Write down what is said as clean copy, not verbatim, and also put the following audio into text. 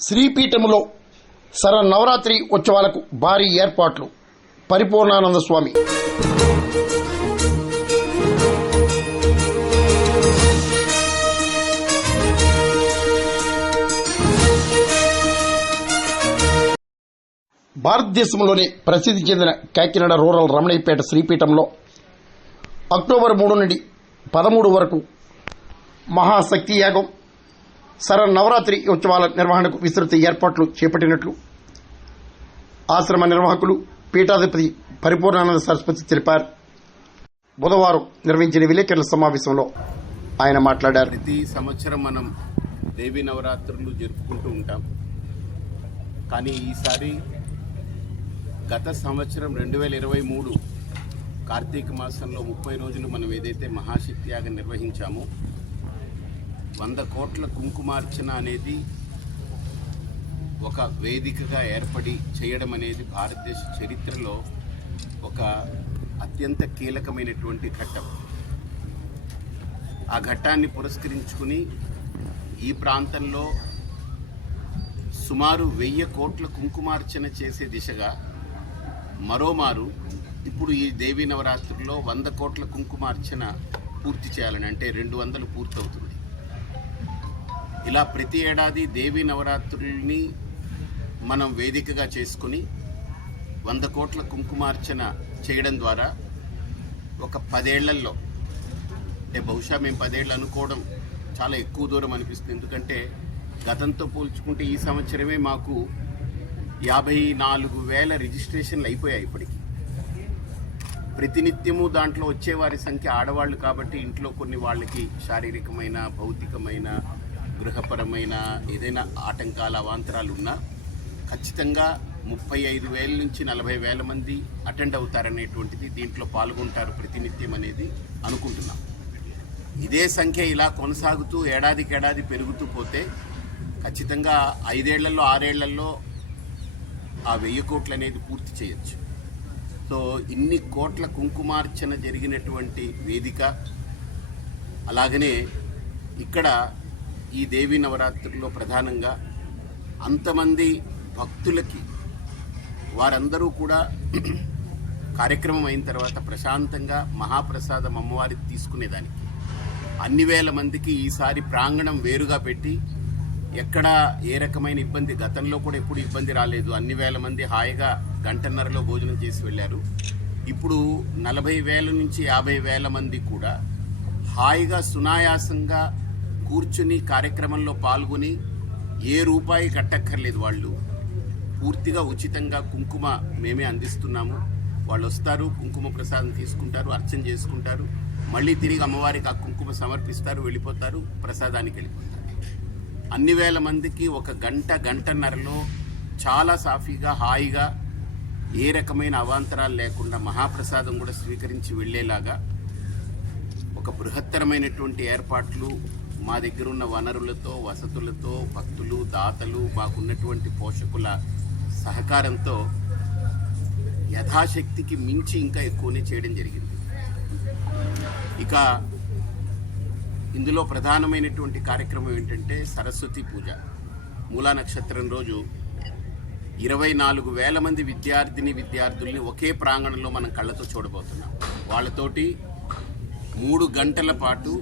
శ్రీపీఠములో శరన్నవరాత్రి ఉత్సవాలకు భారీ ఏర్పాట్లు. పరిపూర్ణానంద స్వామి. భారతదేశంలోనే ప్రసిద్ధి చెందిన కాకినాడ రూరల్ రమణయ్యపేట శ్రీపీఠంలో అక్టోబర్ 3 నుండి 13 వరకు మహాశక్తి యాగం శరన్నవరాత్రి ఉత్సవాల నిర్వహణకు విస్తృత ఏర్పాట్లు చేపట్టినట్లు ఆశ్రమ నిర్వాహకులు పీఠాధిపతి పరిపూర్ణానంద సరస్వతి తెలిపారు. బుధవారం నిర్వహించిన విలేకరుల సమావేశంలో ఆయన మాట్లాడారు. ప్రతి సంవత్సరం మనం దేవీ నవరాత్రులు జరుపుకుంటూ ఉంటాం. కానీ ఈసారి గత సంవత్సరం 2023 కార్తీక మాసంలో 30 రోజులు మనం ఏదైతే మహాశక్తి యాగం నిర్వహించామో 100 కోట్ల కుంకుమార్చన అనేది ఒక వేదికగా ఏర్పడి చేయడం అనేది భారతదేశ చరిత్రలో ఒక అత్యంత కీలకమైనటువంటి ఘట్టం. ఆ ఘట్టాన్ని పురస్కరించుకుని ఈ ప్రాంతంలో సుమారు 1000 కోట్ల కుంకుమార్చన చేసే దిశగా మరోమారు ఇప్పుడు ఈ దేవీ నవరాత్రుల్లో 100 కోట్ల కుంకుమార్చన పూర్తి చేయాలని, అంటే 200 పూర్తవుతుంది. ఇలా ప్రతి ఏడాది దేవీ నవరాత్రుల్ని మనం వేదికగా చేసుకుని 100 కోట్ల కుంకుమార్చన చేయడం ద్వారా ఒక 10 ఏళ్లలో, అంటే బహుశా మేము 10 ఏళ్ళు అనుకోవడం చాలా ఎక్కువ దూరం అనిపిస్తుంది. ఎందుకంటే గతంతో పోల్చుకుంటే ఈ సంవత్సరమే మాకు 54,000 రిజిస్ట్రేషన్లు అయిపోయాయి. ఇప్పటికి ప్రతినిత్యము దాంట్లో వచ్చేవారి సంఖ్య ఆడవాళ్ళు కాబట్టి ఇంట్లో కొన్ని వాళ్ళకి శారీరకమైన, భౌతికమైన, గృహపరమైన ఏదైనా ఆటంకాల అవాంతరాలు ఉన్నా ఖచ్చితంగా 35,000 నుంచి 40,000 మంది అటెండ్ అవుతారనేటువంటిది, దీంట్లో పాల్గొంటారు ప్రతినిత్యం అనేది అనుకుంటున్నాం. ఇదే సంఖ్య ఇలా కొనసాగుతూ ఏడాదికేడాది పెరుగుతూ పోతే ఖచ్చితంగా 5 ఏళ్లలో 6 ఏళ్లలో ఆ 1000 కోట్లు అనేది పూర్తి చేయొచ్చు. సో ఇన్ని కోట్ల కుంకుమార్చన జరిగినటువంటి వేదిక, అలాగనే ఇక్కడ ఈ దేవీ నవరాత్రుల్లో ప్రధానంగా అంతమంది భక్తులకి వారందరూ కూడా కార్యక్రమం అయిన తర్వాత ప్రశాంతంగా మహాప్రసాదం అమ్మవారికి తీసుకునేదానికి అన్ని వేల మందికి ఈసారి ప్రాంగణం వేరుగా పెట్టి ఎక్కడ ఏ రకమైన ఇబ్బంది, గతంలో కూడా ఎప్పుడు ఇబ్బంది రాలేదు. అన్ని వేల మంది హాయిగా 1.5 భోజనం చేసి వెళ్ళారు. ఇప్పుడు 40,000 నుంచి 50,000 మంది కూడా హాయిగా సునాయాసంగా కూర్చుని కార్యక్రమంలో పాల్గొని ఏ రూపాయి కట్టక్కర్లేదు. వాళ్ళు పూర్తిగా ఉచితంగా కుంకుమ మేమే అందిస్తున్నాము. వాళ్ళు వస్తారు, కుంకుమ ప్రసాదం తీసుకుంటారు, అర్చన చేసుకుంటారు, మళ్ళీ తిరిగి అమ్మవారికి ఆ కుంకుమ సమర్పిస్తారు, వెళ్ళిపోతారు, ప్రసాదానికి వెళ్ళిపోతారు. అన్ని వేల మందికి ఒక గంటన్నరలో చాలా సాఫీగా, హాయిగా, ఏ రకమైన అవాంతరాలు లేకుండా మహాప్రసాదం కూడా స్వీకరించి వెళ్ళేలాగా ఒక బృహత్తరమైనటువంటి ఏర్పాట్లు మా దగ్గర ఉన్న వనరులతో, వసతులతో, భక్తులు, దాతలు, మాకున్నటువంటి పోషకుల సహకారంతో యథాశక్తికి మించి ఇంకా ఎక్కువనే చేయడం జరిగింది. ఇక ఇందులో ప్రధానమైనటువంటి కార్యక్రమం ఏంటంటే సరస్వతి పూజ. మూలా నక్షత్రం రోజు 24,000 మంది విద్యార్థుల్ని ఒకే ప్రాంగణంలో మనం కళ్ళతో చూడబోతున్నాం. వాళ్ళతోటి 3 గంటల పాటు